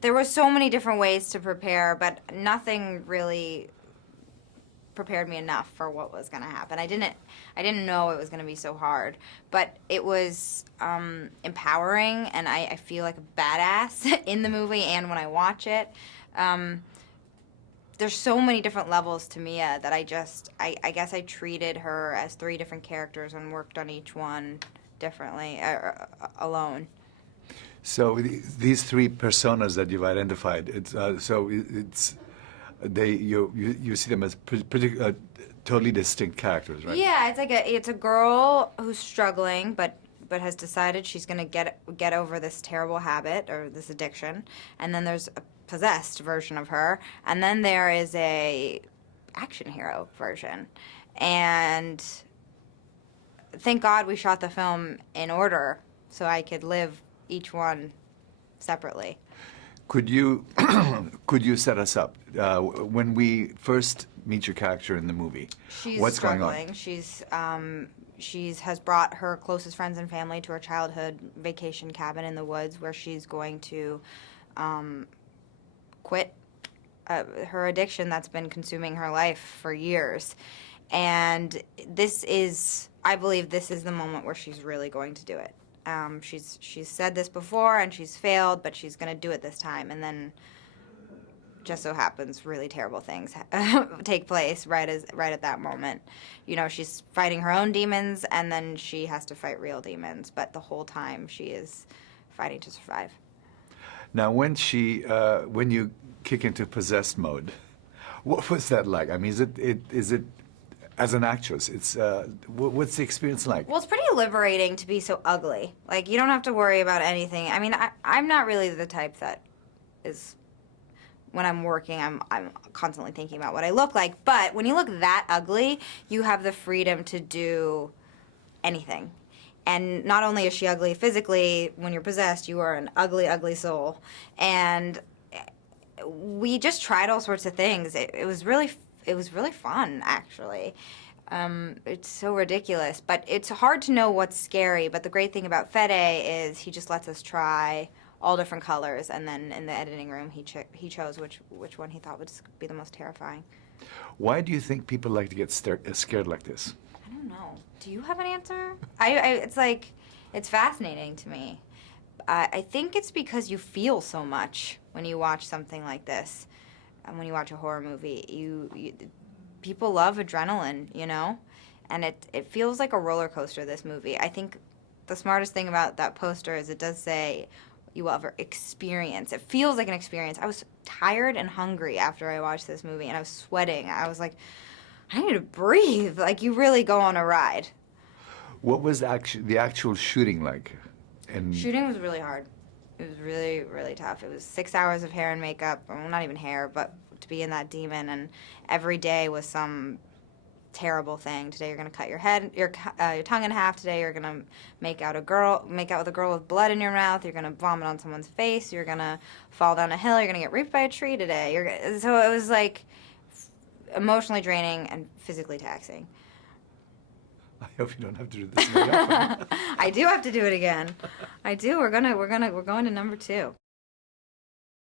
There were so many different ways to prepare, but nothing really prepared me enough for what was going to happen. I didn't know it was going to be so hard, but it was empowering, and I feel like a badass in the movie and when I watch it. There's so many different levels to Mia that I guess I treated her as 3 different characters and worked on each one differently, alone. So these 3 personas that you've identified, you see them as totally distinct characters, right? Yeah, it's a girl who's struggling, but has decided she's gonna get over this terrible habit or this addiction, and then there's a possessed version of her, and then there is a action hero version, and thank God we shot the film in order so I could live each one separately. Could you set us up when we first meet your character in the movie? She's what's struggling. going on? She's has brought her closest friends and family to her childhood vacation cabin in the woods, where she's going to quit her addiction that's been consuming her life for years. And I believe this is the moment where she's really going to do it. She's said this before and she's failed, but she's going to do it this time. And then just so happens really terrible things take place right at that moment. You know, she's fighting her own demons, and then she has to fight real demons. But the whole time she is fighting to survive. Now, when you kick into possessed mode, what was that like? I mean, is it as an actress? What's the experience like? Well, it's pretty liberating to be so ugly. Like, you don't have to worry about anything. I mean, I'm not really the type that is, when I'm working, I'm constantly thinking about what I look like. But when you look that ugly, you have the freedom to do anything. And not only is she ugly physically, when you're possessed, you are an ugly, ugly soul. And we just tried all sorts of things. It was really fun, actually. It's so ridiculous, but it's hard to know what's scary. But the great thing about Fede is he just lets us try all different colors, and then in the editing room he chose which one he thought would be the most terrifying. Why do you think people like to get scared like this? I don't know. Do you have an answer? It's fascinating to me. I think it's because you feel so much when you watch something like this. And when you watch a horror movie, people love adrenaline, you know? And it feels like a roller coaster, this movie. I think the smartest thing about that poster is it does say you will ever experience. It feels like an experience. I was tired and hungry after I watched this movie, and I was sweating. I was like, I need to breathe. Like, you really go on a ride. What was the actual shooting like? Shooting was really hard. It was really, really tough. It was 6 hours of hair and makeup. Well, not even hair, but to be in that demon. And every day was some terrible thing. Today you're going to cut your tongue in half. Today you're going to make out with a girl with blood in your mouth. You're going to vomit on someone's face. You're going to fall down a hill. You're going to get raped by a tree today. So it was like emotionally draining and physically taxing. I hope you don't have to do this very often. I do have to do it again. I do. We're going to number 2.